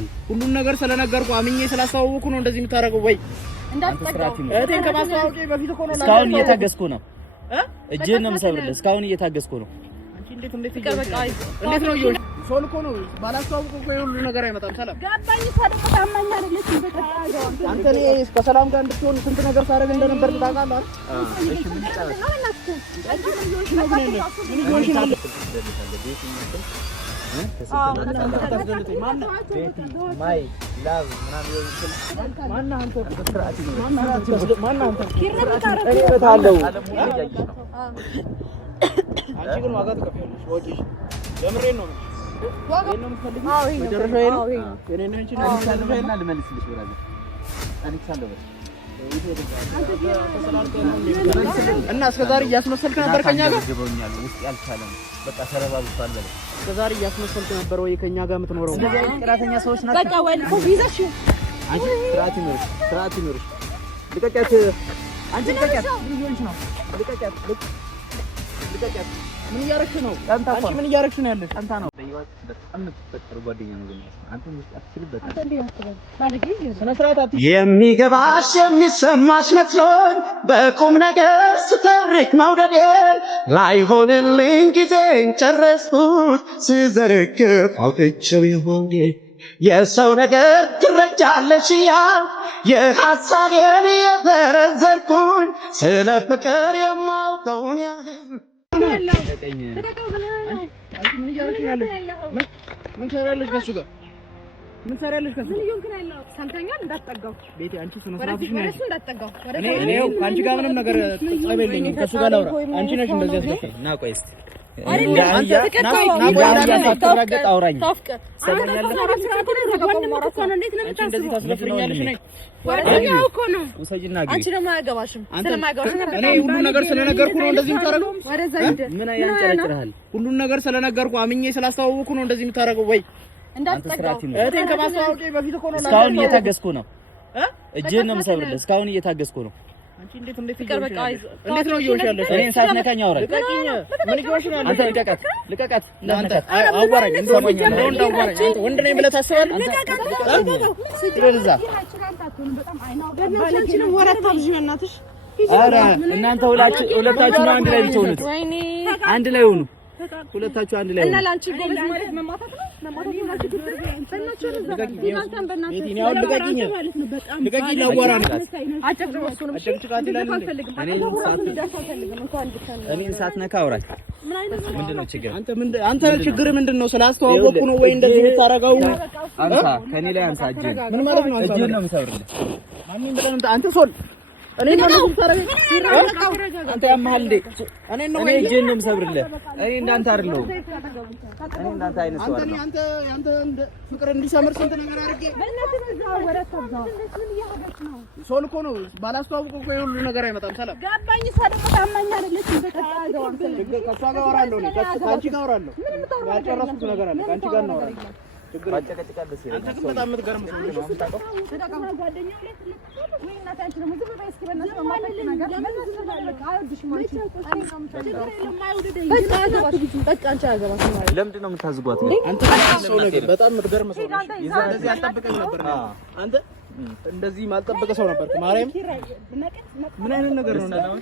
ያንጨረጭራል? ሁሉን ነገር ስለነገርኩ አምኜ ስላስተዋወኩ ነው እንደዚህ የምታረገው ወይ? እንዳትጠጋው እቴን ከማስተዋወቄ በፊት እኮ ነው። እስካሁን እየታገስኩ ነው። እጄን ነው የምሰብርልህ። እስካሁን እየታገስኩ ነው። አንቺ እንዴት ነው ይሁን ሶል እኮ ነው ባላስተዋወቁ እኮ ሁሉ ነገር አይመጣም። ሰላም ጋባኝ ሰደቀ ታማኝ አይደለች በቀጣው አንተ እኔ ከሰላም ጋር እንድትሆን ስንት ነገር ሳደርግ እንደነበር ታውቃለህ። እሺ ምን ይቻላል? ማይ ላቭ ምናምን ማን አንተ አንቺ ግን ዋጋ ትከፍያለሽ። ወጪሽ ለምሬን ነው እና እስከዛሬ እያስመሰልክ ነበር ከኛ ጋር ገበውኛል ውስጥ ያልቻለም በቃ ተረባብቷል በለ እስከዛሬ እያስመሰልክ ነበር ወይ ከኛ ጋር የምትኖረው? ስለዚህ ጥራተኛ ሰዎች ናቸው። በቃ ወይ ኮቪዛሽ አንቺ ጥራት ይኖርሽ ልቀቂያት። አንቺ ልቀቂያት። ልጅ ነው ልቀቂያት። ምን እያረክሽ ነው? አንቺ ምን እያረክሽ ነው ያለሽ? አንተ ነው በይዋት በጣም ተፈጠሩ ጓደኛ ነው ግን አንተ ውስጥ አትችልበት። አንተ እንዴ ያስባል ማለት ግን ስነ ስርዓት የሚገባሽ የሚሰማሽ መስሎኝ በቁም ነገር ስተርክ መውደዴ ላይሆንልኝ ጊዜን ጨረስኩት ስዘርግፍ አውጥቼው ይሆን የሰው ነገር ትረጃለሽ ያ የሐሳቤን የዘረዘርኩኝ ስለ ፍቅር የማውቀውን ያህል ምን ሰራለሽ ከሱ ጋር? ምን ሰራለሽ ከሱ? ምን ይሁን ከናላ ሰምተኛል። እንዳትጠጋው ቤቴ አንቺ ስነ ስርዓትሽ ነው እንዳትጠጋው። እኔ አንቺ ጋር ምንም ነገር ጸበልኝ ከሱ ጋር ላውራ። አንቺ ነሽ እንደዚህ ያስደፈኝ። ና ቆይ እስቲ አንተ ተከታታይ ታውራኝ አውራኝ ታፍቀር ሰበኛለሽ። እንደዚህ ታስለፍኛለሽ ነኝ ወራኛው እኮ ነው ወሰጅና ግቢ። አንቺ ደግሞ አያገባሽም ስለማያገባሽ እኔ ሁሉ ነገር ስለነገርኩ ነው እንደዚህ የምታረገው። ወደዛ ሂድ። ምን ያንጨረጭራል? ሁሉን ነገር ስለነገርኩ አምኜ ስላስተዋወኩ ነው እንደዚህ የምታረገው ወይ? እንዳትጠጋው እቴን ከማስተዋወቄ በፊት እኮ ነው። እስካሁን እየታገስኩ ነው። እጄን ነው የምሰብርልህ። እስካሁን እየታገስኩ ነው። አንቺ እንዴት ነው እየሆንሻለሽ? እኔን ሳትነካኝ አውራኝ። ምን እየሆንሽ ነው? አንተ ልቀቃት። አንተ አዋራኝ እንደሰማኝ ነው እንዳዋራኝ። አንተ ወንድ ነኝ ብለህ ታስባለህ? ኧረ እናንተ ሁለታችሁ ነው አንድ ላይ ብትሆኑት። አንድ ላይ ሆኑ። ሁለታችሁ አንድ ላይ ሆኑ። እና ላንቺ ጎበዝ ማለት መማታት ነው። መማታት ነው ማለት ግን እናንተን በእናትህ ልቀቂኝ። ላዋራ ነው። እኔን ሳትነካ አውራኝ። ምንድነው ችግር? አንተ ችግር ምንድነው? ስላስተዋወቅኩ ነው ወይ እንደዚህ የምታረጋው? አንተ ከኔ ላይ አንሳ እጅን። ምን ማለት ነው? እጅን ነው የምሰብርልህ። ማንንም ብለህ አንተ ሶል እኔ ነው የምሰብርልህ። አንተ ያመሃል እንዴ? እኔ እጅን ነው የምሰብርልህ። እኔ እንዳንተ አይደለሁም። እኔ እንዳንተ አይነት ሰው አይደለሁም። አንተ ፍቅር እንዲሰምር ስንት ነገር አድርጌ ሶል እኮ ነው ባላስተዋወቁ እኮ ሁሉ ነገር አይመጣም። ሰላም ጋባኝ ሰደቀ ታማኝ አይደለች በቀጣው አንተ ከሷ ጋር አወራለሁ። እኔ ከአንቺ ጋር አወራለሁ። ያጨረስኩት ነገር አለ። ከአንቺ ጋር እናወራለን። ችግር አጨቀጭቃለሽ። አንተ ግን በጣም የምትገርም ሰው ነሽ። አምጣቀው ተደቀማ ጓደኛው ላይ ወይ እናታችን ነው ዝም ብለሽ እስኪበነስ ማማለች ነገር በቃ አንቺ አገባሽ ማለት ለምንድን ነው የምታዝጓት? አንተ ሰው ነገር በጣም የምትገርም ሰው ነሽ። ይዛ እንደዚህ አልጠብቀኝ ነበር ነው አንተ እንደዚህ ማልጠበቀ ሰው ነበር። ማርያም ምን አይነት ነገር ነው?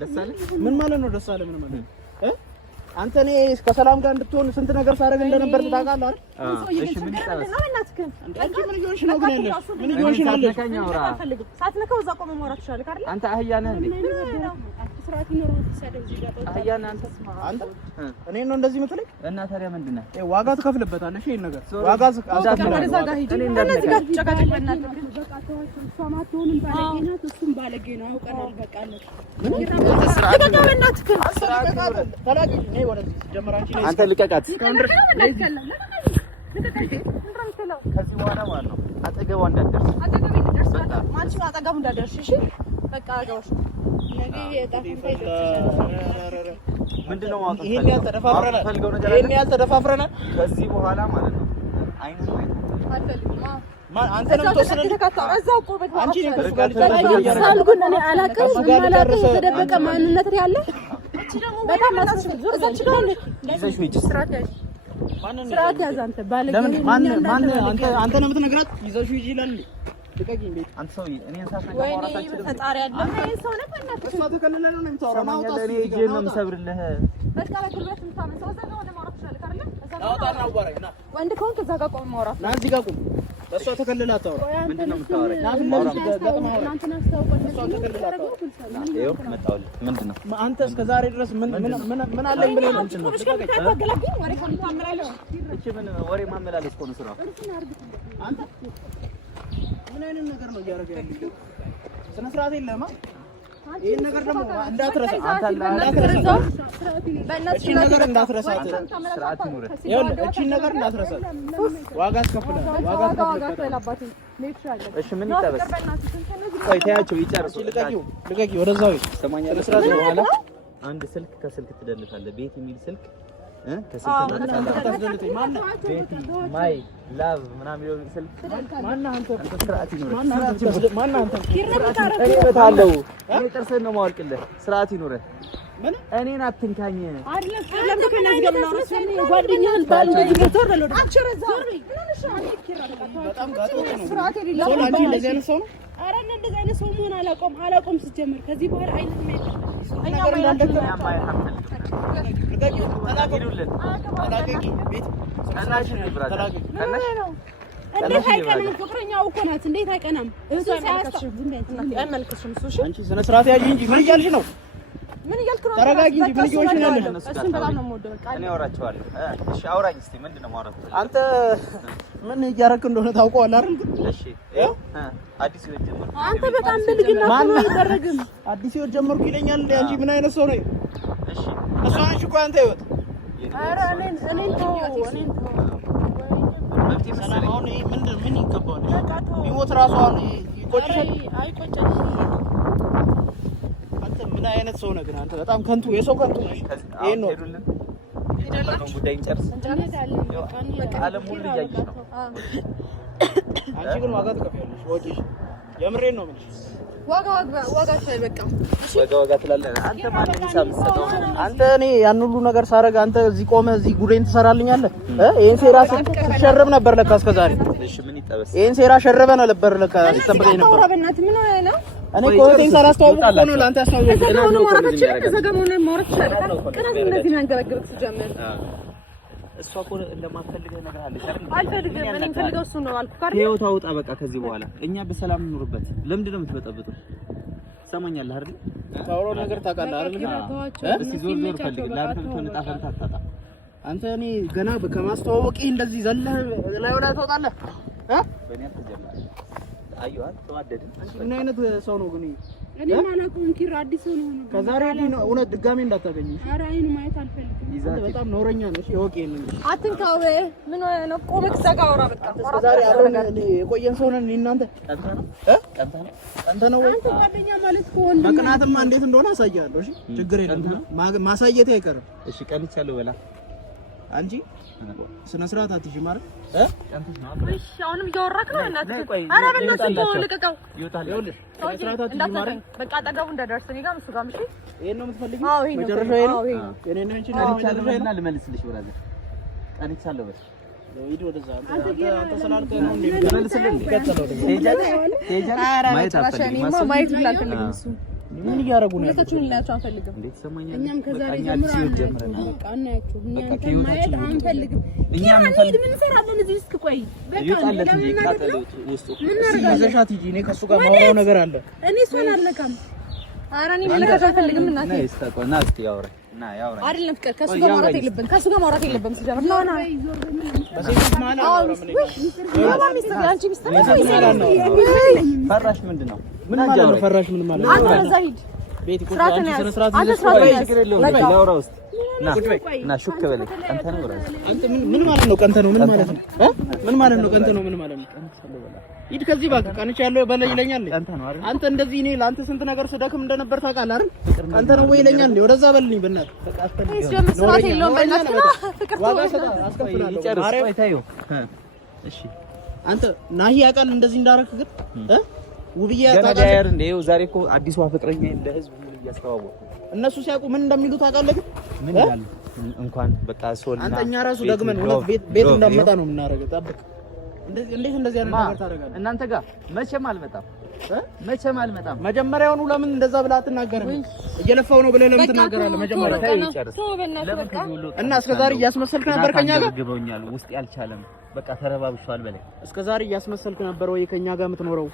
ደስ አለ? ምን ማለት ነው? ደስ አለ ምን ማለት ነው? አንተ እኔ ከሰላም ጋር እንድትሆን ስንት ነገር ሳደርግ እንደነበር ታውቃለህ አይደል? እሺ ምን ይጣላል? አንቺ ምን እየሆንሽ ነው ግን ያለሽ? ምን እየሆንሽ ነው ያለሽ? ሳትነካው እዛ ቆመ ማውራት ይችላል አይደል? አንተ አህያ ነህ እንዴ? ስርዓት ይኖር ተሰደብ ይጋጣ አህያ ነህ አንተ። አንተ እኔ ነው እንደዚህ የምትለኝ? እና ታዲያ ምንድን ነህ? ዋጋ ትከፍልበታለህ። ይሄን ነገር ዋጋ ትከፍልበታለህ። እኔ እንደዚህ ጋር ጨቃጨቅ በእናትህ በቃ ተወው። ሰማቱንም ባለጌ ናት፣ እሱም ባለጌ ነው። አውቀናል። በቃ አለች። አንተ ልቀቃት። ከዚህ በኋላ ማለት ነው አጠገቧ እንዳትደርስ። አጠገቡ እንዳትደርስ። እሺ በቃ አገባሽ። ምንድን ነው ይሄን ያህል ተደፋፍረናል። ከዚህ በኋላ ማለት ነው አይኑ አንተ ነው ተወሰነ እዛው ቆበት አንቺ ነው ሳልኩን እኔ አላቀም ማለት ተደበቀ ማንነት ያለ እቺ ደግሞ በጣም ማስፈል ዞር እዛች ጋር ይዘሽ ወይ ስትራቴጂ ስርዓት ያዝ አንተ ባለጌ አንተ ነው የምትነግራት ይዘሽው ይላል ልቀቂኝ ቤት አንተ ሰው እኔን ሳፈና ማውራታችን ፈጣሪ ያለ ምን ሰው ነው ፈናት እሷ ተከለለ ነው የምታወራው ማውጣት እኔ እጄን ነው የምሰብርልህ በቃ ለኩልበት የምታመሰው እዛ ጋር ማውራት ትችላለህ አይደል አውጣና አዋራኝ ና ወንድ ከሆንክ እዛ ጋር ቆም ማውራት ና እዚህ ጋር ቆም በእሷ ተከለለ አታወራ ምንድነው የምታወራኝ ና እናንተን አስተዋውቀን እሷ ተከለለ አታወራ ይኸው መጣሁልህ ምንድነው አንተ እስከ ዛሬ ድረስ ምን አለኝ ብለህ ነው እንትን ነው እቺ ምን ወሬ ማመላለስ እኮ ነው ስራው አንተ ምን አይነት ነገር ነው እያደረገ ያለው? ስነ ስርዓት የለህማ። ይሄን ነገር ደግሞ እንዳትረሳ አንተ እንዳትረሳ እቺን ነገር እንዳትረሳት ስርዓት ይኑር። ይኸውልህ እቺን ነገር እንዳትረሳት ዋጋ አስከፍላለሁ ዋጋ አስከፍላለሁ። እሺ ምን ይጠበስ? ቆይ ተያቸው ይጨርሱ። ልቀቂው ወደዛው ይሰማኛል። ስርዓት በኋላ አንድ ስልክ ከስልክ ትደልታለህ። ቤት የሚል ስልክ ከስልክ ታስደልተኝ ማነው? ቤቲ ማይ ላቭ ምናምን ይለው ስልክ ማነው? አንተ ስርዓት ይኑር። ማነው አንተ? እኔ እመታለሁ። እኔ ጥርስህን ነው የማወልቅልህ። ስርዓት ይኑር። ምን እኔን አትንካኝ። አይደለም ከነዚህ ጋር ነው ነው ጓደኛህን ባል እንደዚህ ዞር ነው አቸረዛ በጣም ጋጦ ነው። ስርዓት የሌለው ሰው አንቺ እንደዚህ አይነት ሰው ነው። ኧረ እንደዚህ አይነት ሰው መሆን አላቆም ሲጀምር ከዚህ በኋላ አይነት ነው እኛ ማይላችሁ እንዴት አይቀናም? ፍቅረኛው እኮ ናት። እንዴት አይቀናም? እሱ ሳያስታውስ ዝም በይ አይመልከሽም። እሱ እሺ፣ አንቺ ስነ ስርዓት ያዢ እንጂ ምን እያልሽ ነው? ምን እያልክ ነው? ተረጋጊ እንጂ ምን እየሆንሽ ነው ያለሽ? እሱን በጣም ነው የምወደው። በቃ እኔ አወራቸዋለሁ። እሺ አውራኝ እስቲ ምንድን ነው ማውራት? አንተ ምን እያደረክ እንደሆነ ታውቀዋለህ አይደል? እሺ አዲስ ህይወት ጀመርኩ። አንተ በጣም ብልግና ነው አይደረግም። አዲስ ህይወት ጀመርኩ ይለኛል። አንቺ ምን አይነት ሰው ነው? እሺ እሷ አንቺ እኮ አንተ ህይወት ኧረ እኔን ተው ሰላማውን ምን ይገባዋል? ህይወት ራሷ ይቆጭሻል። አይቆጭሽ። አንተ ምን አይነት ሰው ነህ ግን? አንተ በጣም ከንቱ የሰው ከንቱ ነሽ። ይሄን ነው ሄደላችሁ ጉዳይ እንጨርስ። ዓለም ሁሉ እያየሽ ነው። አንቺ ግን ዋጋ ትከፍያለሽ። ወጪሽ የምሬን ነው የምልሽ። ዋጋ ሻይ በቃ እሺ፣ ዋጋ ትላለህ አንተ። ማን ይሳምሰው አንተ? እኔ ያን ሁሉ ነገር ሳረጋ አንተ እዚህ ቆመህ እዚህ ጉዴን ትሰራልኛለህ? ይሄን ሴራ ስትሸርብ ነበር ለካ እስከ ዛሬ። እሺ ምን ይጠበስ? ይሄን ሴራ ሸርበህ ነበር ለካ ይጠበቀኝ ነበር። በእናትህ ምን ሆነህ ነው? እኔ ኮቴን ሳላስተዋውቅ እኮ ነው ለአንተ ያስተዋውቀኝ። ነው ማውራታችን ተዘጋመው ማውራት ይችላል። ቅናት እንደዚህ መንገበግብ ሲጀምር እሷ እኮ እንደማትፈልገው ነገር አለች አይደል? አልፈልግም። እኔ የምፈልገው እሱ ነው አልኩ አይደል? ህይወት አውጣ በቃ ከዚህ በኋላ እኛ በሰላም እንኑርበት። ለምንድን ነው የምትበጠብጠው? ሰማኛለህ አይደል? ታውራው ነገር ታውቃለህ አይደል? እስኪ ዞር ፈልግ። ለአንተ ብትሆን ዕጣ ፈንታ አታጣ። አንተ እኔ ገና ከማስተዋወቄ እንደዚህ ዘለህ ላይ ወዳ ትወጣለህ በእኔ አትጀምር። አየሁ ተዋደድን። ምን አይነት ሰው ነው ግን? እኔ ማላውቀው ኪራ አዲስ ሰው ነው። ከዛሬ ነው እውነት ድጋሜ እንዳታገኝ። ኧረ አይኑ ማየት አልፈልግም። በጣም ነውረኛ ነው። እሺ ወቄ ነው። አትንካው። ምን ነው ቆመክ ዘጋ አውራ በቃ። ዛሬ አብረን የቆየን ሰው ነን እናንተ። ቀንተ ነው ወይ? አንተ ጓደኛ ማለት ከሆነ መቅናትማ እንዴት እንደሆነ አሳያለሁ። እሺ ችግር የለም። ማሳየቴ አይቀርም። እሺ ቀንቻለሁ በላ አንቺ ስነ ስርዓት አትይዥም አይደል? እሺ አሁንም እያወራክ ነው እናትህ። ኧረ በእናትህ ተው ልቀቀው። ይወጣል። ይኸውልሽ ስነ ስርዓት አትይዥም አይደል? በቃ አጠገቡ እንዳደርስ እኔ ጋር እሱ ጋር እሺ። ይሄን ነው የምትፈልጊው? አዎ ይሄን ነው መጨረሻው። ይሄ ነው የኔና አንቺ ነው መጨረሻው። ልመልስልሽ ብራዘር ቀንቻለሁ በል ሂድ ወደዛ። አንተ ስላልከኝ ነው እንደምትመልስልኝ ከተለው ማየት አልፈልግም። ማየት አልፈልግም እሱ ምን እያደረጉ ነው? ለታችሁን ላያችሁ አንፈልግም። እንዴት ሰማኛለህ? እኛም ከዛሬ ጀምሮ በቃ እናያችሁ። እኛም ማየት አንፈልግም። እኛም ምን እንሰራለን እዚህ? እስኪ ቆይ በቃ ይዘሻት ሂጂ። እኔ ከእሱ ጋር ማውራው ነገር አለ። እኔ እሱን አልነካም። ኧረ እኔ መለካት አልፈልግም። እናቴ ና እስኪ ያውራኝ ና ያውራኝ አይደለም ፍቅር ከእሱ ጋር ማውራት የለብንም። ከእሱ ጋር ማውራት የለብንም። ሲጀምር ና ና አንቺ ሚስት ፈራሽ ምንድን ነው? ምን ማለት ነው ፈራሽ? ምን ማለት ነው? አንተ እዛ ሂድ ቤት ቁጭ አንቺ ስነ ስርዓት ና ሹክ በለኝ። ቀንተ ነው ራስ አንተ ምን ማለት ነው? ቀንተ ነው ምን ማለት ነው? ምን ማለት ነው? ቀንተ ነው ምን ማለት ነው? ሂድ ከዚህ እባክህ። ቀንቻ ያለው በለ ይለኛል። አንተ እንደዚህ እኔ ለአንተ ስንት ነገር ስደክም እንደነበር ታውቃለህ አይደል? ቀንተ ነው ወይ ይለኛል። ወደዛ በልኝ በእናትህ። ስርዓት የለውም በእናትህ። ፍቅር ተወው። እሺ አንተ ናሂ ያውቃል እንደዚህ እንዳደረክ ግን ውብዬ ያታውቃለህ እንዴ? ዛሬ እኮ አዲሷ ፍቅረኛ ለህዝብ ምን እያስተዋወቁ እነሱ ሲያውቁ ምን እንደሚሉ ታውቃለህ? ግን ምን ይላሉ? እንኳን በቃ ሶልና አንተኛ ራሱ ደግመን ቤት እንዳመጣ ነው የምናረገው። ጠብቅ። እንዴት እንደዚህ አይነት ነገር ታደርጋለህ? እናንተ ጋር መቼም አልመጣም። መጀመሪያውኑ ለምን እንደዛ ብለህ አትናገርም? እየለፋው ነው ብለህ ለምን ትናገራለህ? መጀመሪያ እና እስከዛሬ እያስመሰልክ ነበር ከኛ ጋር ግበውኛል። ውስጥ ያልቻለም በቃ ተረባብሻል በላይ እስከዛሬ እያስመሰልክ ነበር ወይ ከኛ ጋር የምትኖረው?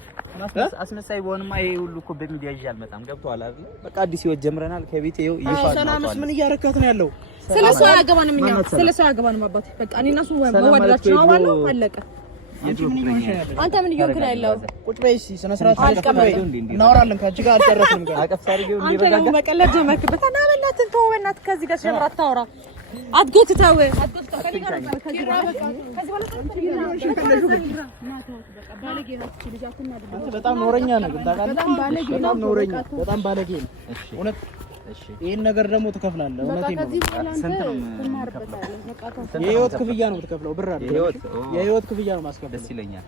አስመሳይ በሆንማ ይሄ ሁሉ እኮ በሚዲያ ይዤ አልመጣም። ገብቶሃል አይደል? በቃ አዲስ ህይወት ጀምረናል። ከቤት ይኸው ይፋ ነው። ሰላምስ ምን እያረካት ነው ያለው? ስለሱ አያገባንም። እኛ ስለሱ አያገባንም። አባቴ በቃ እኔና እሱ ወወዳችን ነው ማለት ነው። አለቀ። አንተ ምን እየሆንክ ነው ያለው? ቁጭ በይ እስኪ ስነ ስርዓት እናወራለን። ከአንቺ ጋር አልጨረስንም ገና። አቀፍሳሪው አንተ ደግሞ መቀለድ ጀመርክበት። እና በእናትህ ተወው፣ በእናትህ ከዚህ ጋር ጀምር አታወራ። አትጎትተው ከዚህ ጋር ከዚህ በጣም ኖረኛ ነህ። በጣም ኖረኛ፣ በጣም ባለጌ ነው እውነት። ይሄን ነገር ደግሞ ትከፍላለህ። እውነቴን ነው። ስንት ነው? የህይወት ክፍያ ነው የምትከፍለው። ብር አይደለም፣ የህይወት ክፍያ ነው ማስከፈል። ደስ ይለኛል።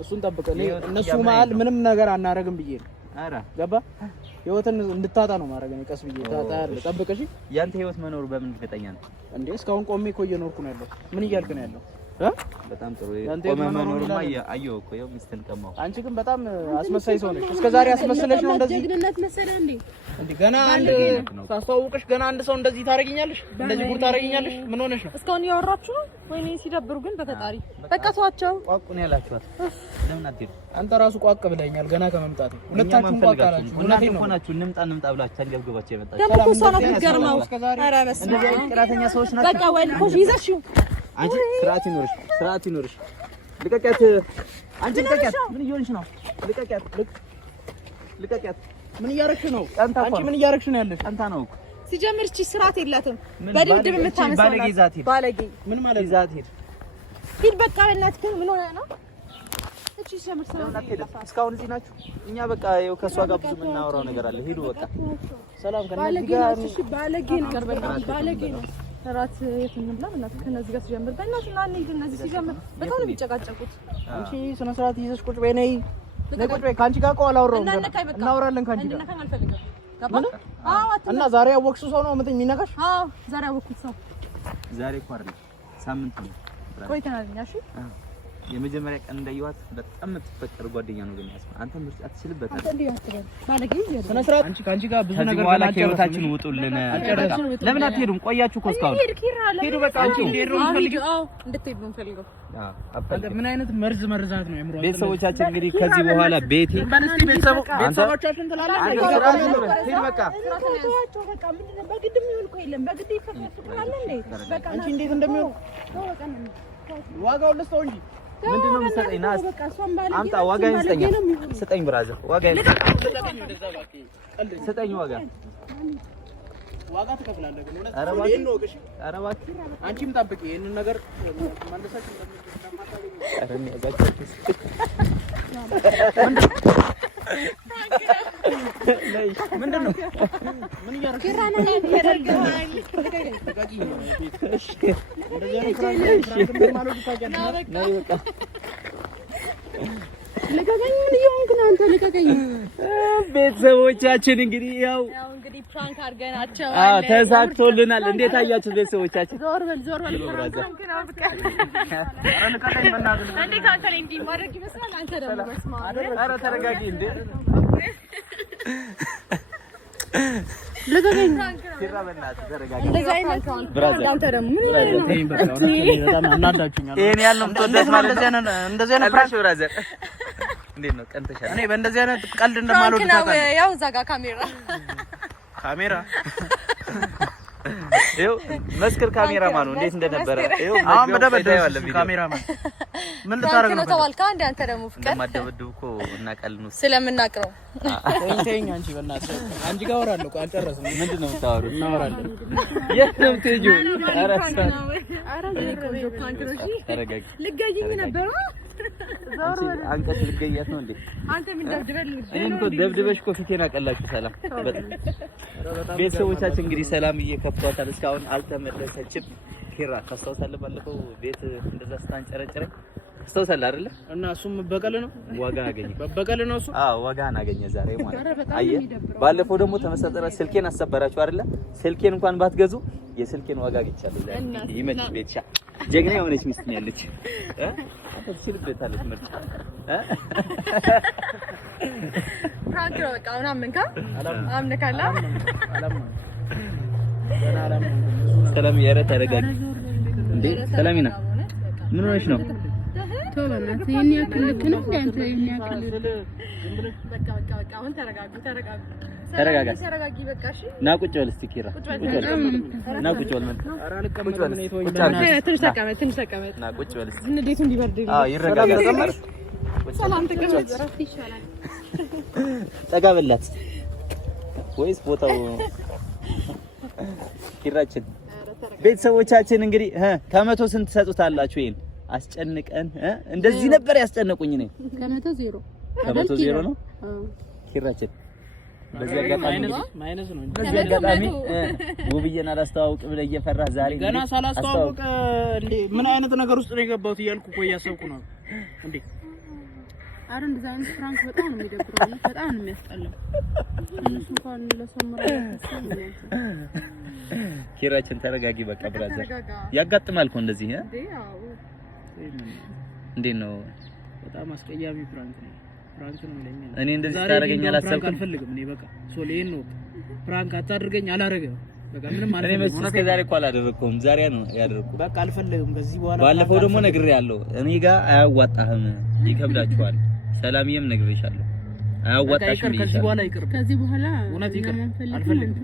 እሱን ጠብቀህ እነሱ መሀል ምንም ነገር አናረግም ብዬ ነው። ኧረ ገባ ህይወትን እንድታጣ ነው ማድረግ ነው። ቀስ ብዬ ታጣለህ። ጠብቅ እሺ። ያንተ ህይወት መኖር በምን እርግጠኛ ነህ እንዴ? እስካሁን ቆሜ እኮ እየኖርኩ ነው ያለው። ምን እያልክ ነው ያለው? በጣም ጥሩ ቆመ መኖርማ አየሁ እኮ ያው ሚስትን ቀማው። አንቺ ግን በጣም አስመሳይ ሰው ነሽ። እስከዛሬ አስመሰለሽ ነው እንደዚህ ጀግንነት መሰለህ እንዴ? ገና አንድ ሳስተዋውቅሽ ገና አንድ ሰው እንደዚህ ታረጊኛለሽ? እንደዚህ ጉድ ታረጊኛለሽ? ምን ሆነሽ ነው? እስካሁን እያወራችሁ ነው? ወይኔ ሲደብሩ ግን በፈጣሪ በቃ ተዋቸው። ቋቁን ያላችኋት ለምን አትሄዱ? አንተ ራሱ ቋቅ ብለኛል ገና ከመምጣቱ። ሁለታችሁም ቋቅ አላችሁ። እናንተ እኮ ናችሁ እንምጣ ብላችሁ ተንገብግባችሁ የመጣችሁ። ደግሞ እኮ እሷ ናት የምትገርመው። ኧረ በስመ አብ እንደዚህ ቅራተኛ ሰዎች ናቸው። በቃ ወይ ልኮሽ ይዘሽው አንቺ ስርዓት ይኖርሽ። ልቀቂያት። አንቺ ልቀቂያት። ምን እየሆንሽ ነው? ልቀቂያት። ምን እያረግሽ ነው? አንቺ ምን እያረግሽ ነው ያለሽ? ቀንታ ነው እኮ ሲጀምር እቺ ስርዓት የላትም። በድብድብ የምታመሳው ባለጌ ምን ማለት ይዛት ሂድ በቃ በእናትህ ምን ሆነህ ነው? እቺ ሲጀምር እስካሁን እዚህ ናችሁ። እኛ በቃ ይኸው ከእሷ ጋር ብዙ የምናወራው ነገር አለ። ሂዱ በቃ ሰላም ከነዚህ ጋር ባለጌ ነው። እራት የት እንብላ? በእናትህ ከነዚህ ጋር ሲጀምር በእናትህ እና እንሂድ። እነዚህ ሲጀምር በጣም ነው የሚጨቃጨቁት። አንቺ ስነ ስርዓት ይዘሽ ቁጭ በይ። ነይ ቁጭ በይ። ከአንቺ ጋር እኮ አላወራሁም። እናወራለን ከአንቺ ጋር እና ዛሬ ያወቅሽው ሰው ነው የሚነካሽ? አዎ ዛሬ ያወቅኩት ሰው። ዛሬ እኮ አይደለም ሳምንት ነው ቆይተናል። እሺ የመጀመሪያ ቀን እንዳየኋት በጣም የምትፈቀር ጓደኛ ነው። ግን አንተ ምርጫ አትችልበታል። ስነ ስርዓት አንቺ ካንቺ ጋር ብዙ ነገር በኋላ ከህይወታችን ውጡልን። ለምን አትሄዱም? ቆያችሁ እኮ እስካሁን። ሄዱ በቃ አንቺ እንዴት ነው የምትፈልጊው? እንድትሄዱ ነው የምፈልገው። ምን አይነት መርዛት ነው የምሯ? ቤተሰቦቻችን እንግዲህ ከዚህ በኋላ ቤቴ በነስቲ ቤተሰቦቻችን ትላለህ። ሄድ በቃ በቃ ምንድነው በግድ የሚሆን እኮ የለም። በግድ ይፈቀራል እንዴ? በቃ አንቺ እንዴት እንደሚሆን ዋጋውን ልስጠው እንጂ ምንድነው የምትሰጠኝ? ናስ አምጣ። ዋጋዬን ስጠኝ ብራዘር፣ ዋጋዬን ስጠኝ። ዋጋ ትከፍላለህ ግን እውነት ነው። ኧረ እባክህ አንቺም ጠብቂ ይሄንን ነገር መልሰሽ ምንድነው? ምን እያደረግሽ ቤተሰቦቻችን እንግዲህ ያው ፕራንክ አድርገናቸዋል። ተሳክቶልናል። እንዴት አያችሁ ቤተሰቦቻችን? ዞር በል ፕራንክ ነው በቃ። እንዴት አንተ ላይ እንዲህ ማድረግ ይመስላል? አንተ ደግሞ በስመ አብ። ኧረ ተረጋጊ እንዴ! ለገኝ ሲራ በእናትህ ተረጋጊ። እንደዚህ አይነት አንተ ደግሞ ምን ማለት ነው? በጣም አናዳችሁኛል። ይሄን ያለው ተወደስ ማለት እንደዚህ አይነት ፕራንክ ብራዘር እንዴት ነው? ቀንተሻል። እኔ በእንደዚህ አይነት ቀልድ እንደማልወድ ታውቃለህ። ያው እዛ ጋር ካሜራ ይኸው መስክር። ካሜራማኑ እንዴት እንደነበረ ይኸው አሁን በደበደበ ካሜራማን ምን ልታረግ ነው? ተዋልካ እንደ አንተ ደግሞ ፍቅር እንደማደበድብ እኮ እናቀል ነው ስለምናቅ ነው። ተይኝ አንቺ በእናትህ አንቺ ጋር አወራለሁ እኮ አልጨረስንም። ምንድን ነው የምታወሩት? እናወራለን። የት ነው የምትሄጂው? ኧረ ተረጋጊ። ልትገይኝ ነበር አንቀት ልትገያት ነው እንዴ? አንተ ምን ደብድበል? እኔን እኮ ደብድበሽ እኮ ፊቴን አቀላችሁ። ሰላም ቤተሰቦቻችን እንግዲህ ሰላም እየከፍቷታል። እስካሁን አልተመለሰችም። ኪራ ታስታውሳለህ? ባለፈው ቤት እንደዛ ስታንጨረጭረኝ ታስታውሳለህ አይደለ? እና እሱም በቀል ነው ዋጋ አገኘ። በቀል ነው እሱ። አዎ ዋጋን አገኘ ዛሬ ማለት አየህ። ባለፈው ደግሞ ተመሳጠረ። ስልኬን አሰበራችሁ አይደለ? ስልኬን እንኳን ባትገዙ የስልኬን ዋጋ አግኝቻለሁ። ይመች ቤትሻ ጀግና የሆነች ሚስት ነው ያለች አንተ ትችልበታለች ምርጥ ፍራንክ ነው በቃ አሁን አምነካላ ሰላም ያረ ተረጋጊ እንዴ ሰላሚና ምን ሆነሽ ነው ተወናት የኔ ያክል ልክ ነው አንተ የኔ ያክል በቃ አሁን ተረጋጊ ተረጋጊ በቃ እሺ ና ቁጭ በል እስቲ ኪራ ና ቁጭ በል ኧረ አልቀመጥም እኔ ተወኝ ትንሽ ተቀመጥ ና ቁጭ በል እስቲ እንዴት እንዲበርድልኝ ይረጋጋል ሰላም ተቀመጥ እረፍት ይሻላል ጠጋ በላት ወይስ ቦታው ኪራችን ቤተሰቦቻችን እንግዲህ ከመቶ ስንት ሰጡታላችሁ ይሄን አስጨንቀን እንደዚህ ነበር ያስጨነቁኝ ነኝ ከመቶ ዜሮ ነው ኪራችን በዚህ አጋጣሚ ማይነስ ነው በዚህ አጋጣሚ ውብዬን አላስተዋውቅ ብለህ እየፈራህ ዛሬ ገና ሳላስተዋውቅ እንዴ ምን አይነት ነገር ውስጥ ነው የገባሁት እያልኩ እኮ እያሰብኩ ነው እንዴ አረን ዲዛይን ፍራንክ በጣም ነው የሚደብረው በጣም ነው የሚያስጠላው እሱ እንኳን ለሰምራ ኪራችን ተረጋጊ በቃ ብራዘር ያጋጥማል እኮ እንደዚህ እንዴ ነው በጣም አስቀያሚ ፍራንክ ነው ለኛ እኔ እንደዚህ ታረጋኝ አላሰብኩም አልፈልግም እኔ በቃ ሶሌን ነው ፍራንክ አታድርገኝ አላረገም በቃ ምንም ማለት ነው እኔ እስከ ዛሬ እኮ አላደረኩም ዛሬ ነው ያደረኩት በቃ አልፈልግም ከዚህ በኋላ ባለፈው ደግሞ ነግሬያለሁ እኔ ጋር አያዋጣህም ይከብዳችኋል ሰላምዬም ነግሬሻለሁ አያዋጣሽም ከዚህ በኋላ ይቅር ከዚህ በኋላ እውነት ይቅር አልፈልግም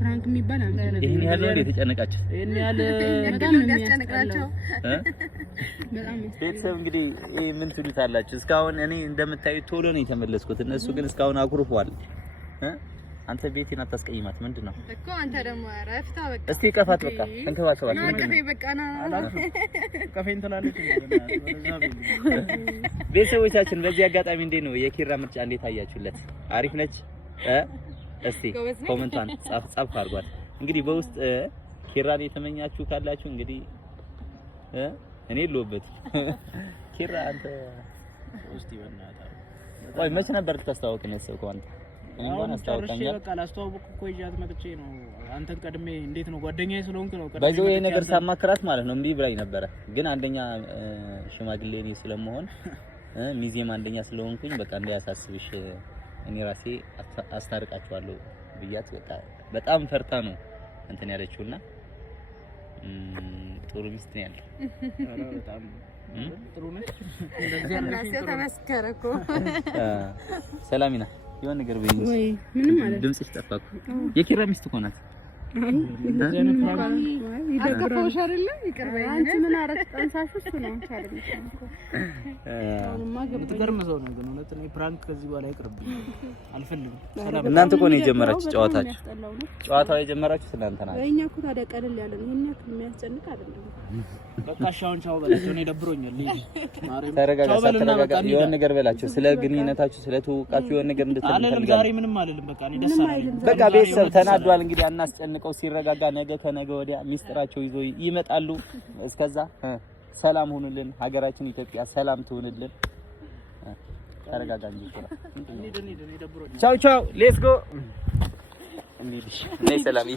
ፍራንክ የሚባል አንተ ይሄን ያህል ነው የተጨነቃችሁ ይሄን ያህል በጣም የሚያስጠላው በጣም ቤተሰብ እንግዲህ ምን ትሉታላችሁ እስካሁን እኔ እንደምታዩት ቶሎ ነው የተመለስኩት እነሱ ግን እስካሁን አኩርፈዋል አንተ ቤቴን አታስቀይማት ምንድነው እኮ አንተ ደግሞ አረፍታ በቃ እስቲ ቀፋት በቃ እንከባከባት ምንድነው በቃ ና ከፌን ትላለች ቤተሰቦቻችን በዚህ አጋጣሚ እንዴት ነው የኪራ ምርጫ እንዴት አያችሁለት አሪፍ ነች እስቲ ኮሜንቷን ጻፍ አድርጓት እንግዲህ በውስጥ ኪራን የተመኛችሁ ካላችሁ እንግዲህ እኔ ልወበት ኪራ አንተ ውስጥ ይወናታ ወይ መች ነበር ተስተዋወቅ ነው ያሰብከው አንተ እንኳን አስተዋወቀኛል በቃ ላስተዋወቅ እኮ ይያት መጥቼ ነው አንተን ቀድሜ እንዴት ነው ጓደኛዬ ስለሆንክ ነው ባይዘው ይሄ ነገር ሳማክራት ማለት ነው እምቢ ብላኝ ነበረ ግን አንደኛ ሽማግሌ እኔ ስለመሆን ሚዜም አንደኛ ስለሆንኩኝ በቃ እንዳያሳስብሽ እኔ ራሴ አስታርቃችኋለሁ ብያት በቃ በጣም ፈርታ ነው እንትን ያለችውና ጥሩ ሚስት ነው ያለው በጣም ጥሩ ነች እንደዚህ ያለሽ ተመስከረኩ ሰላሚና የሆነ ነገር በይኝ ወይ ምንም ማለት ድምጽሽ ጠፋኩ የኪራ ሚስት እኮ ናት አከፋውሽ አይደለ ይቅርበኝ አንቺ ምን አረክ ጠንሳሽ እሱ ነው አይደል የምትገርም ሰው ነው ግን እውነት ነው ፕራንክ ከዚህ በኋላ ይቅርብኝ አልፈልግም ሰላም እናንተ እኮ ነው የጀመራችሁ ጨዋታው የጀመራችሁ እናንተ ናችሁ ወይኛ እኮ ታዲያ ቀለል ያለ ነው ይሄን ያክል የሚያስጨንቅ አይደለም በቃ ሻውን ቻው በላቸው እኔ ደብሮኛል ተረጋጋ የሆነ ነገር በላቸው ስለ ግንኙነታችሁ ስለ ትውቃችሁ የሆነ ነገር እንድትፈልጋለሁ ዛሬ ምንም አልልም በቃ እኔ ደስ አለኝ በቃ ቤተሰብ ተናዷል እንግዲህ አናስጨንቀው ሲረጋጋ ነገ ከነገ ወዲያ ሚስጥራቸው ይዞ ይመጣሉ እስከዛ ሰላም ሁኑልን ሀገራችን ኢትዮጵያ ሰላም ትሁንልን ተረጋጋ እንጂ ቻው ቻው ሌትስ ጎ እንዴ ነይ ሰላም